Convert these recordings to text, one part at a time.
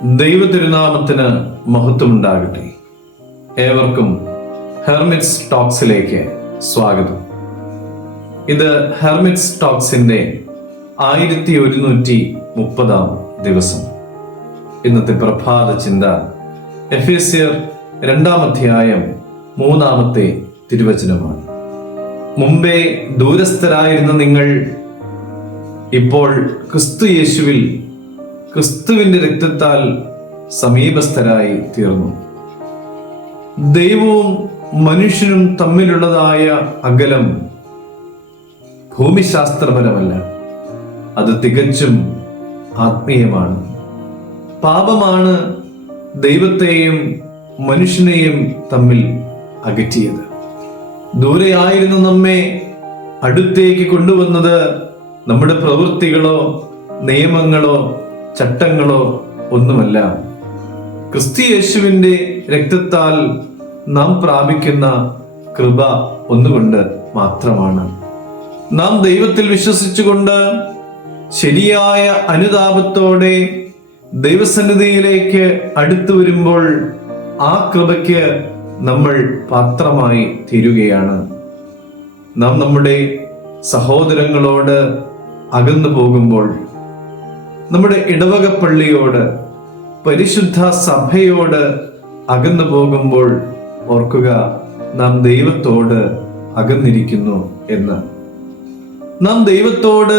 ദൈവ തിരുനാമത്തിന് മഹത്വമുണ്ടാകട്ടെ. ഏവർക്കും ഹെർമിറ്റ്സ് ടോക്സിലേക്ക് സ്വാഗതം. ഇത് ഹെർമിറ്റ്സ് ടോക്സിന്റെ 1130 ദിവസം. ഇന്നത്തെ പ്രഭാത ചിന്ത എഫേസ്യർ 2 3 തിരുവചനമാണ്. മുമ്പേ ദൂരസ്ഥരായിരുന്ന നിങ്ങൾ ഇപ്പോൾ ക്രിസ്തു യേശുവിൽ ക്രിസ്തുവിന്റെ രക്തത്താൽ സമീപസ്ഥരായി തീർന്നു. ദൈവവും മനുഷ്യനും തമ്മിലുള്ളതായ അകലം ഭൂമിശാസ്ത്രപരമല്ല, അത് തികച്ചും ആത്മീയമാണ്. പാപമാണ് ദൈവത്തെയും മനുഷ്യനെയും തമ്മിൽ അകറ്റിയത്. ദൂരെയായിരുന്ന നമ്മെ അടുത്തേക്ക് കൊണ്ടുവന്നത് നമ്മുടെ പ്രവൃത്തികളോ നിയമങ്ങളോ ചട്ടങ്ങളോ ഒന്നുമല്ല, ക്രിസ്തു യേശുവിന്റെ രക്തത്താൽ നാം പ്രാപിക്കുന്ന കൃപ ഒന്നുകൊണ്ട് മാത്രമാണ്. നാം ദൈവത്തിൽ വിശ്വസിച്ചുകൊണ്ട് ശരിയായ അനുതാപത്തോടെ ദൈവസന്നിധിയിലേക്ക് അടുത്തു വരുമ്പോൾ ആ കൃപയ്ക്ക് നമ്മൾ പാത്രമായി തീരുകയാണ്. നാം നമ്മുടെ സഹോദരങ്ങളോട് അകന്നു പോകുമ്പോൾ, നമ്മുടെ ഇടവക പള്ളിയോട്, പരിശുദ്ധ സഭയോട് അകന്നു പോകുമ്പോൾ ഓർക്കുക, നാം ദൈവത്തോട് അകന്നിരിക്കുന്നു എന്ന്. നാം ദൈവത്തോട്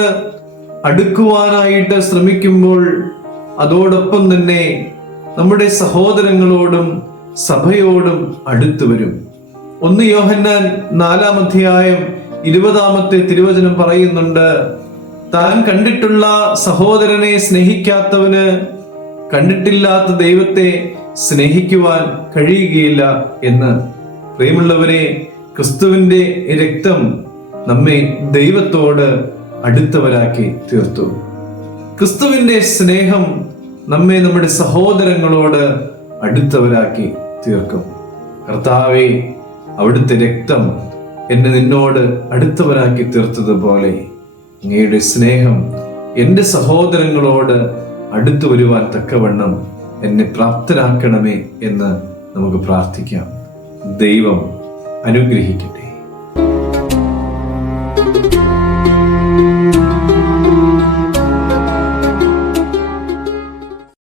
അടുക്കുവാനായിട്ട് ശ്രമിക്കുമ്പോൾ അതോടൊപ്പം തന്നെ നമ്മുടെ സഹോദരങ്ങളോടും സഭയോടും അടുത്തു വരും. 1 യോഹന്നാൻ 4 20 തിരുവചനം പറയുന്നുണ്ട്, താൻ കണ്ടിട്ടുള്ള സഹോദരനെ സ്നേഹിക്കാത്തവന് കണ്ടിട്ടില്ലാത്ത ദൈവത്തെ സ്നേഹിക്കുവാൻ കഴിയുകയില്ല എന്ന്. പ്രിയമുള്ളവരെ, ക്രിസ്തുവിന്റെ രക്തം നമ്മെ ദൈവത്തോട് അടുത്തവരാക്കി തീർത്തു. ക്രിസ്തുവിന്റെ സ്നേഹം നമ്മെ നമ്മുടെ സഹോദരങ്ങളോട് അടുത്തവരാക്കി തീർക്കും. കർത്താവേ, അവിടുത്തെ രക്തം എന്നെ നിന്നോട് അടുത്തവരാക്കി തീർത്തതുപോലെ അങ്ങയുടെ സ്നേഹം എൻ്റെ സഹോദരങ്ങളോട് അടുത്തു വരുവാൻ തക്കവണ്ണം എന്നെ പ്രാപ്തരാക്കണമേ എന്ന് നമുക്ക് പ്രാർത്ഥിക്കാം. ദൈവം അനുഗ്രഹിക്കട്ടെ.